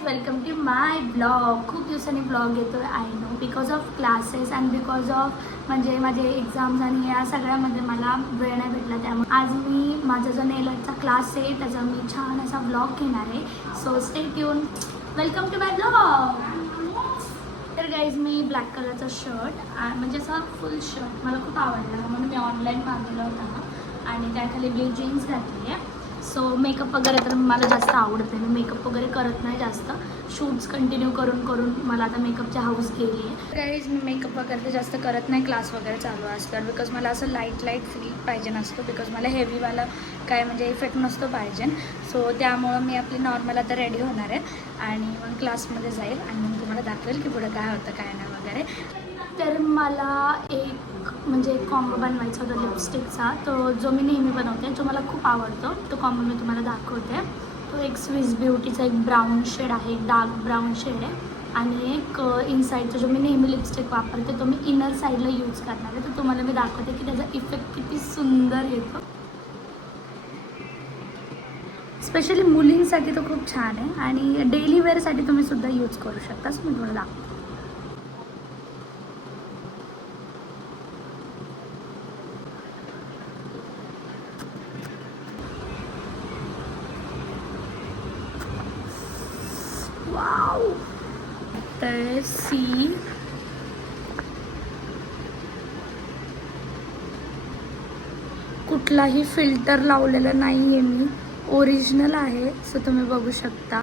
Guys, welcome to my blog. खूप दिवसांनी blog येतो आहे. I know, because of classes and because of म्हणजे माझे एक्झाम्स आणि या सगळ्यामध्ये मला वेळ नाही भेटला. त्यामुळे आज मी माझा जो नेल आर्टचा क्लास आहे त्याचा मी छान असा ब्लॉग घेणार आहे. So stay tune. Welcome to my blog. तर गाईज, मी ब्लॅक कलरचा शर्ट म्हणजे असा फुल शर्ट मला खूप आवडला म्हणून मी ऑनलाईन मागवला होता आणि त्याखाली ब्ल्यू जीन्स घातली आहे. सो मेकअप वगैरे तर मला जास्त आवडत नाही. मी मेकअप वगैरे करत नाही जास्त. शूट्स कंटिन्यू करून करून मला आता मेकअपची हाऊस गेली आहे. गाईज, मी मेकअप वगैरे तर जास्त करत नाही क्लास वगैरे चालू असल्यावर, बिकॉज मला असं लाईट फील पाहिजे नसतो. बिकॉज मला हेवीवाला काय म्हणजे इफेक्ट नसतो पाहिजे. सो त्यामुळं मी आपली नॉर्मल आता रेडी होणार आहे आणि मग क्लासमध्ये जाईल आणि मग तुम्हाला दाखवेल की पुढं काय होतं काय नाही वगैरे. तर मला एक कॉम्बो बनवायचा होता लिपस्टिकचा. तो जो मी नेहमी बनवते, जो मला खूप आवडतो, तो कॉम्बो मी तुम्हाला दाखवते. तो एक स्विस ब्युटीचा एक ब्राऊन शेड आहे, डार्क ब्राऊन शेड आहे आणि एक इनसाईडचा जो मी नेहमी लिपस्टिक वापरते तो मी इनर साईडला यूज करणार आहे. तर तुम्हाला मी दाखवते की त्याचा इफेक्ट किती सुंदर येतो. स्पेशली मुलींसाठी तो खूप छान आहे आणि डेली वेअरसाठी तुम्ही सुद्धा यूज करू शकता. असं मी तुम्हाला दाखवते. वाव, तर सी कुठलाही फिल्टर लावलेला नाही आहे मी, ओरिजिनल आहे. सो तुम्ही बघू शकता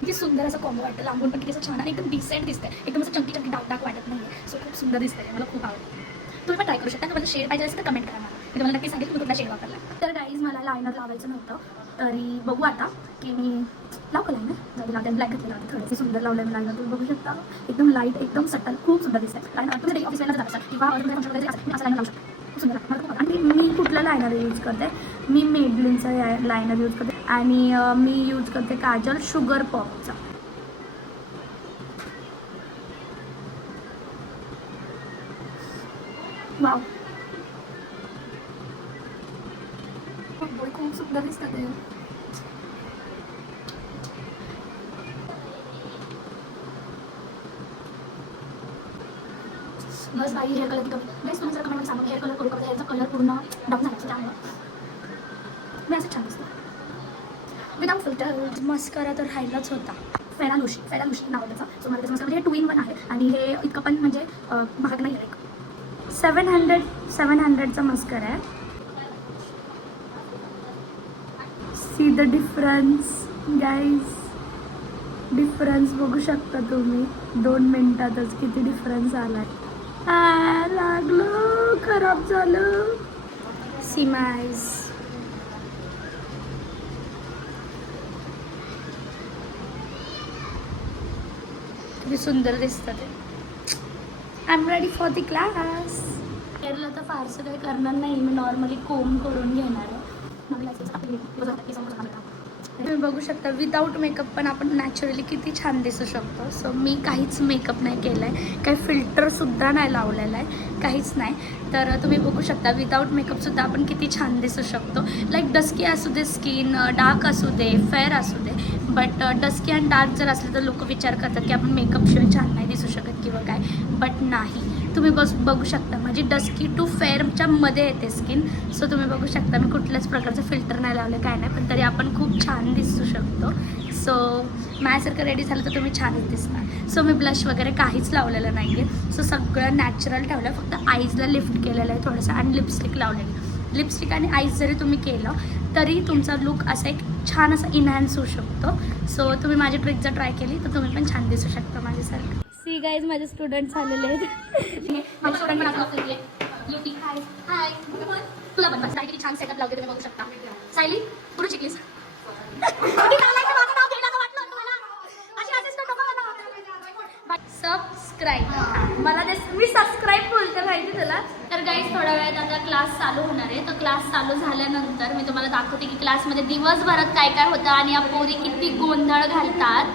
किती सुंदर असं कॉम्बो वाटतं. लांबून पण किती असं छान आणि एकदम डिसेंट दिसतंय. एकदम असं चंकी डाक वाटत नाही आहे. सो खूप सुंदर दिसतंय. मला खूप आवडतं. तुम्ही पण ट्राय करू शकता. तुम्हाला शेड पाहिजे असेल तर कमेंट करा मला. मी तुम्हाला नक्की सांगेल तुम्ही कुठला शेड वापरला. तर गाईज, मला लायनर लावायचं नव्हतं, तरी बघू आता की मी लावू लायनर. जरी लावते ब्लॅक घेतलेला होता, थोडंसं सुंदर लावलेलं लायनर. तुम्ही बघू शकता एकदम लाईट, एकदम सटल, खूप सुंदर दिसतंय. कारण तुम्ही ऑफिसला जात असाल किंवा तुम्ही फंक्शन वगैरे असेल, असं लायनर लावू शकता. खूप सुंदर मला खूप. आणि मी कुठलं लायनर यूज करते, मी मेबलिनचं लायनर यूज करते आणि मी यूज करते काजल शुगर पॉपचा. वाव, खूप सुंदर दिसतात ते. बस बाई, हेअर कलर बेस्ट. तुम्ही जर कमेंट सांगा हेअर कलर करू का, हेअरचा कलर पूर्ण डाऊन झाला. त्यामुळे मी असं छान दिसतं विदाउट फिल्टर. मस्करा तर राहिलाच होता. फेरालुशी नाव त्याचा. सो मला त्याचं मस्करा म्हणजे 2 in 1 आहे आणि हे इतकं पण म्हणजे महाग नाही आहे. 700चा मस्करा आहे. See the difference guys, difference बघू शकता तुम्ही. 2 मिनिटातच किती डिफरन्स आला. लागलं, खराब झालं. See my eyes. किती सुंदर दिसतं ते. I am ready for the class. हेअरला तर फारसं काही करणार नाही, मी नॉर्मली कोम करून घेणार आहे. तुम्ही बघू शकता विदाऊट मेकअप पण आपण नॅचरली किती छान दिसू शकतो. सो मी काहीच मेकअप नाही केला आहे, काही फिल्टरसुद्धा नाही लावलेला आहे, काहीच नाही. तर तुम्ही बघू शकता विदाऊट मेकअपसुद्धा आपण किती छान दिसू शकतो. लाईक डस्की असू दे स्किन, डार्क असू दे, फेअर असू दे. बट डस्की अँड डार्क जर असलं तर लोक विचार करतात की आपण मेकअपशिवाय छान नाही दिसू शकत किंवा काय. बट नाही, तुम्ही बघू शकता माझी डस्की टू फेअरच्या मध्ये येते स्किन. सो तुम्ही बघू शकता मी कुठल्याच प्रकारचं फिल्टर नाही लावलं, काय नाही, पण तरी आपण खूप छान दिसू शकतो. सो माझ्यासारखं रेडी झालं तर तुम्ही छानच दिसणार. सो मी ब्लश वगैरे काहीच लावलेलं नाही आहे. सो सगळं नॅचरल ठेवलं, फक्त आईजला लिफ्ट केलेलं आहे थोडंसं आणि लिपस्टिक लावलेली. लिपस्टिक आणि आईज जरी तुम्ही केलं तरी तुमचा लुक असा एक छान असा इन्हॅन्स होऊ शकतो. सो तुम्ही माझी ट्रिक जर ट्राय केली तर तुम्ही पण छान दिसू शकता माझ्यासारखं. सी गाईज, माझे स्टुडंट्स आलेले आहेत. माझे स्टुडंट पण हाय, तुला पण किती छान सेटअप लावते तुम्ही बघू शकता. सायली, कुठे शिकलीस? सबस्क्राईब मला मी सबस्क्राईब बोलते माहिती तुला. तर गाईज, थोड्या वेळात आता क्लास चालू होणार आहे. तर क्लास चालू झाल्यानंतर मी तुम्हाला दाखवते की क्लासमध्ये दिवसभरात काय काय होतं आणि या पोरी किती गोंधळ घालतात.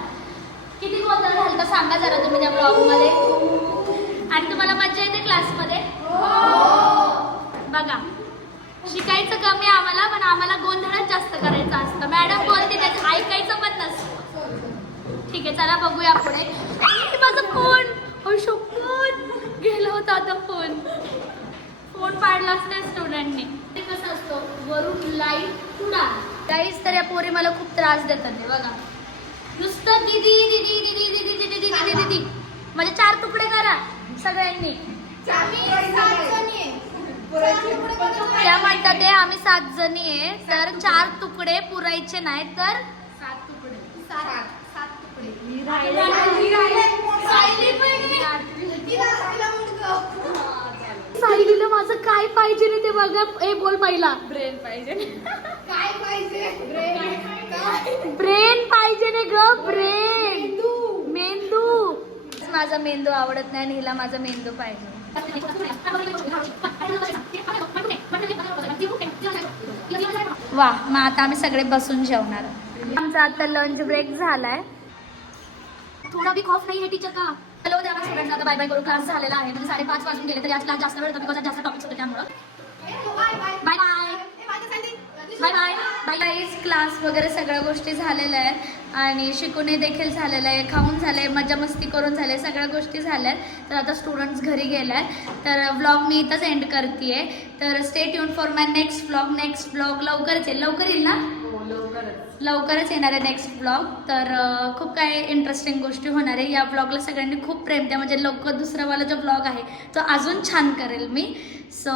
किती गोंधळ घालतात सांगा जरा तुम्ही त्या ब्लॉगमध्ये. आणि तुम्हाला मजा येते क्लासमध्ये? बघा, शिकायचं कमी आम्हाला, पण आम्हाला गोंधळच जास्त करायचं असतं. मॅडम बोलते त्याचं ऐकायचं पण नसतं. चला बघूया पुढे. आणि माझा फोन शोकून गेला होता. आता फोन पाडलाच नाही स्टुडंटने. ते कसं असतो वरून लाईट पुढा काहीच. तर या पोरी मला खूप त्रास देतात ते बघा. नुसतं दीदी दीदी दीदी दीदी दीदी दीदी दीदी. म्हणजे 4 तुकडे करा सगळ्यांनी. त्या म्हणतात ते आम्ही 7 जणी आहे तर 4 तुकडे पुरायचे नाही तर 7 तुकडे. 7 तुकडे. सायलीला माझं काय पाहिजे रे ते बघा. ए बोल पहिला. ब्रेन पाहिजे. काय पाहिजे? ब्रेन पाहिजे रे ग. ब्रेन मेंदू. माझा मेंदू आवडत नाही आणि हिला माझा मेंदू पाहिजे. वा मग आता आम्ही सगळे बसून जेवणार. आमचा आता लंच ब्रेक झालाय. थोडा बी खॉफ नाही आहे टीचर का. हॅलो द्या सगळ्यांना आता बाय बाय करू. क्लास झालेला आहे म्हणजे 5:30 वाजून गेले तर आज क्लास जास्त वेळ होता बिकॉज जास्त टॉपिक्स होते त्यामुळं. Bye bye bye bye bye guys. Class वगैरे सगळ्या गोष्टी झालेल्या आहेत आणि शिकूनही देखील झालेलं आहे. खाऊन झालं आहे, मजा मस्ती करून झाले, सगळ्या गोष्टी झाल्या आहेत. तर आता स्टुडंट्स घरी गेले आहेत. तर व्लॉग मी इथंच एंड करते आहे. तर stay tune for my next vlog लवकरच येईल. लवकर येईल ना. लवकरच येणार आहे नेक्स्ट व्लॉग. तर खूप काही इंटरेस्टिंग गोष्टी होणार आहे. या व्लॉगला सगळ्यांनी खूप प्रेम द्या म्हणजे लवकर दुसरावाला जो व्लॉग आहे तो अजून छान करेल मी. So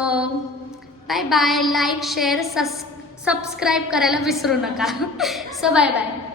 bye bye. Like share subscribe करायला विसरू नका. So bye bye.